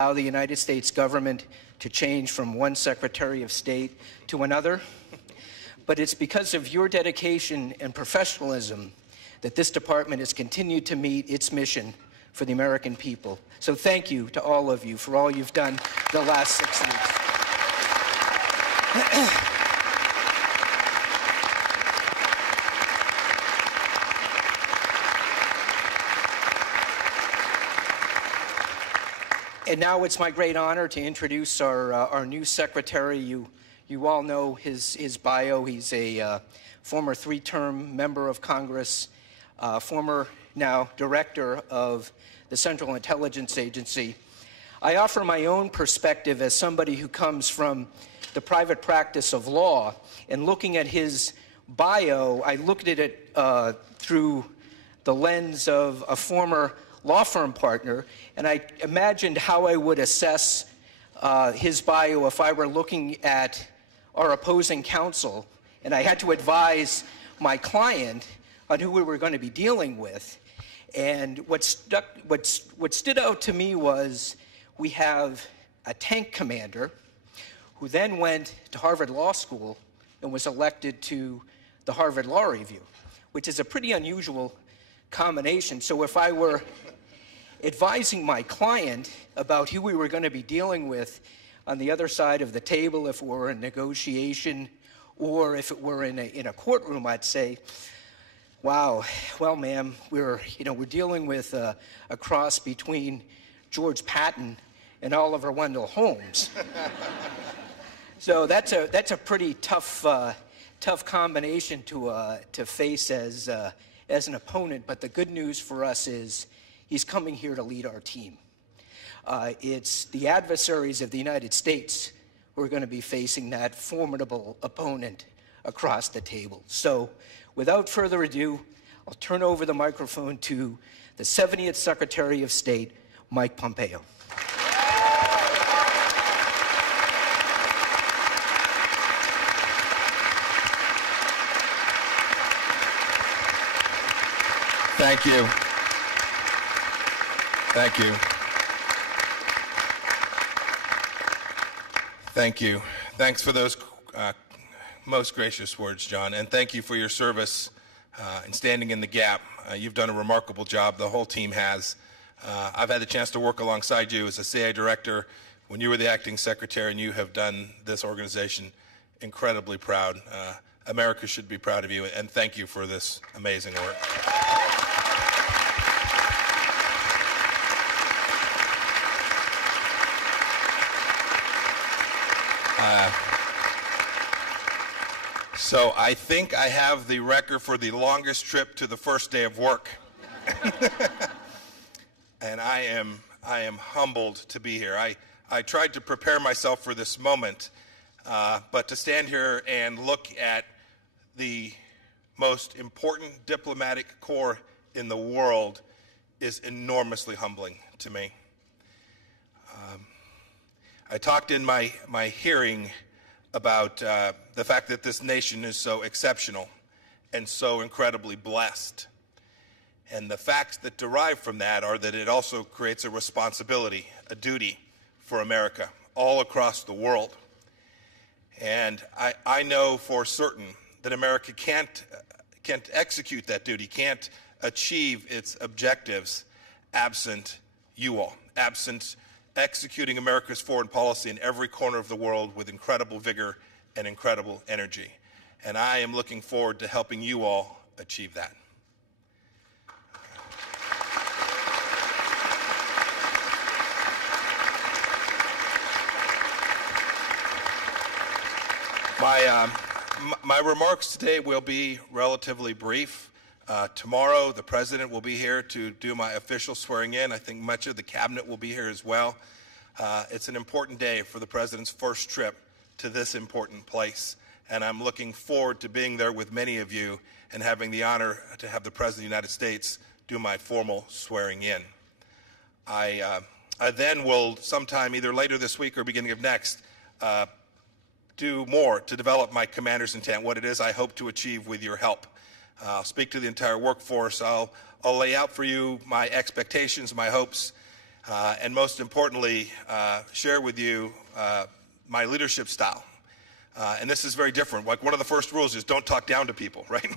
allow the United States government to change from one Secretary of State to another, but it's because of your dedication and professionalism that this department has continued to meet its mission for the American people. So thank you to all of you for all you've done the last 6 weeks. And now it's my great honor to introduce our new secretary. You all know his bio. He's a former 3-term member of Congress, former now director of the Central Intelligence Agency. I offer my own perspective as somebody who comes from the private practice of law, and looking at his bio, I looked at it through the lens of a former law firm partner, and I imagined how I would assess his bio if I were looking at our opposing counsel, and I had to advise my client on who we were going to be dealing with. And what stood out to me was we have a tank commander who then went to Harvard Law School and was elected to the Harvard Law Review, which is a pretty unusual combination. So if I were advising my client about who we were going to be dealing with on the other side of the table, if it were a negotiation or if it were in a courtroom, I'd say, wow, well, ma'am, we're dealing with a cross between George Patton and Oliver Wendell Holmes. So that's a pretty tough combination to face as an opponent. But the good news for us is he's coming here to lead our team. It's the adversaries of the United States who are going to be facing that formidable opponent across the table. So without further ado, I'll turn over the microphone to the 70th Secretary of State, Mike Pompeo. Thank you. Thank you. Thank you. Thanks for those most gracious words, John, and thank you for your service and standing in the gap. You've done a remarkable job. The whole team has. I've had the chance to work alongside you as a CIA director when you were the acting secretary, and you have done this organization incredibly proud. America should be proud of you, and thank you for this amazing work. So I think I have the record for the longest trip to the first day of work. And I am humbled to be here. I tried to prepare myself for this moment, but to stand here and look at the most important diplomatic corps in the world is enormously humbling to me. I talked in my hearing about the fact that this nation is so exceptional and so incredibly blessed. And the facts that derive from that are that it also creates a responsibility, a duty for America all across the world. And I know for certain that America can't execute that duty, can't achieve its objectives absent you all, absent executing America's foreign policy in every corner of the world with incredible vigor and incredible energy. And I am looking forward to helping you all achieve that. My remarks today will be relatively brief. Tomorrow, the President will be here to do my official swearing in. I think much of the Cabinet will be here as well. It's an important day for the President's first trip to this important place, and I'm looking forward to being there with many of you and having the honor to have the President of the United States do my formal swearing in. I then will, sometime either later this week or beginning of next, do more to develop my commander's intent, what it is I hope to achieve with your help. I'll speak to the entire workforce. I'll lay out for you my expectations, my hopes, and most importantly, share with you my leadership style. And this is very different. Like, one of the first rules is don't talk down to people, right?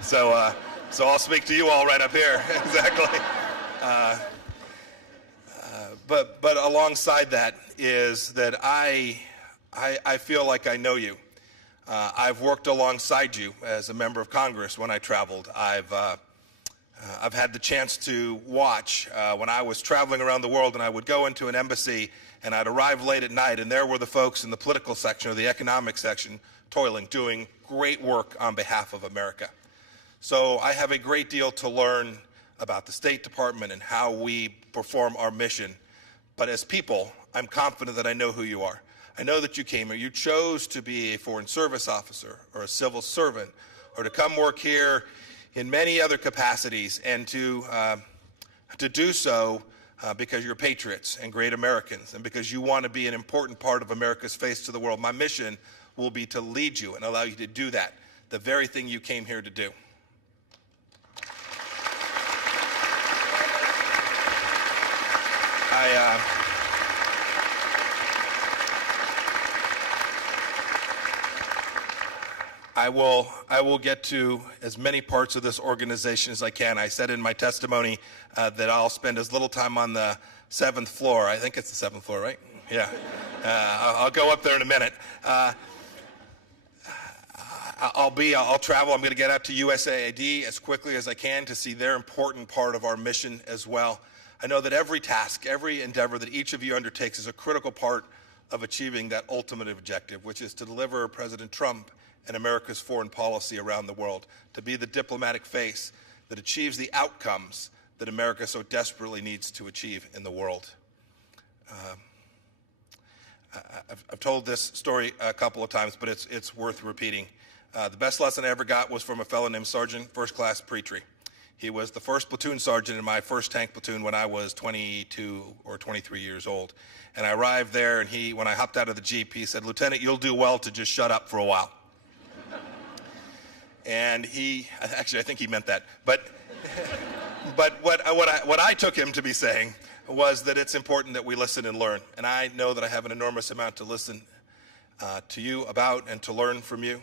So I'll speak to you all right up here. Exactly. But alongside that is that I feel like I know you. I've worked alongside you as a member of Congress when I traveled. I've had the chance to watch when I was traveling around the world, and I would go into an embassy and I'd arrive late at night, and there were the folks in the political section or the economic section toiling, doing great work on behalf of America. So I have a great deal to learn about the State Department and how we perform our mission. But as people, I'm confident that I know who you are. I know that you came here. You chose to be a foreign service officer or a civil servant, or to come work here in many other capacities, and to do so because you're patriots and great Americans, and because you want to be an important part of America's face to the world. My mission will be to lead you and allow you to do that, the very thing you came here to do. I will get to as many parts of this organization as I can. I said in my testimony that I'll spend as little time on the 7th floor. I think it's the 7th floor, right? Yeah. I'll go up there in a minute. I'll travel. I'm going to get out to USAID as quickly as I can to see their important part of our mission as well. I know that every task, every endeavor that each of you undertakes is a critical part of achieving that ultimate objective, which is to deliver President Trump and America's foreign policy around the world, to be the diplomatic face that achieves the outcomes that America so desperately needs to achieve in the world. I've told this story a couple of times, but it's worth repeating. The best lesson I ever got was from a fellow named Sergeant First Class Petrie. He was the first platoon sergeant in my first tank platoon when I was 22 or 23 years old. And I arrived there, and when I hopped out of the Jeep, he said, "Lieutenant, you'll do well to just shut up for a while." And actually, I think he meant that. But what I took him to be saying was that it's important that we listen and learn. And I know that I have an enormous amount to listen to you about and to learn from you.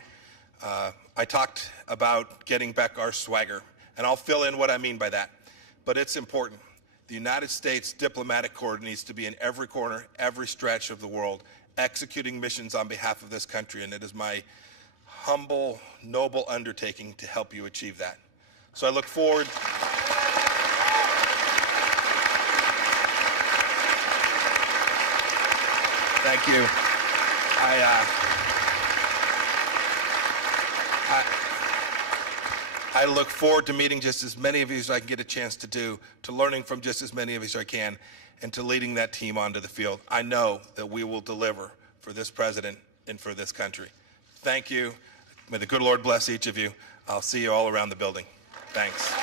I talked about getting back our swagger, and I'll fill in what I mean by that. But it's important. The United States Diplomatic Corps needs to be in every corner, every stretch of the world, executing missions on behalf of this country, and it is my humble, noble undertaking to help you achieve that. So I look forward. Thank you. I look forward to meeting just as many of you as I can get a chance to do, to learning from just as many of you as I can, and to leading that team onto the field. I know that we will deliver for this president and for this country. Thank you. May the good Lord bless each of you. I'll see you all around the building. Thanks.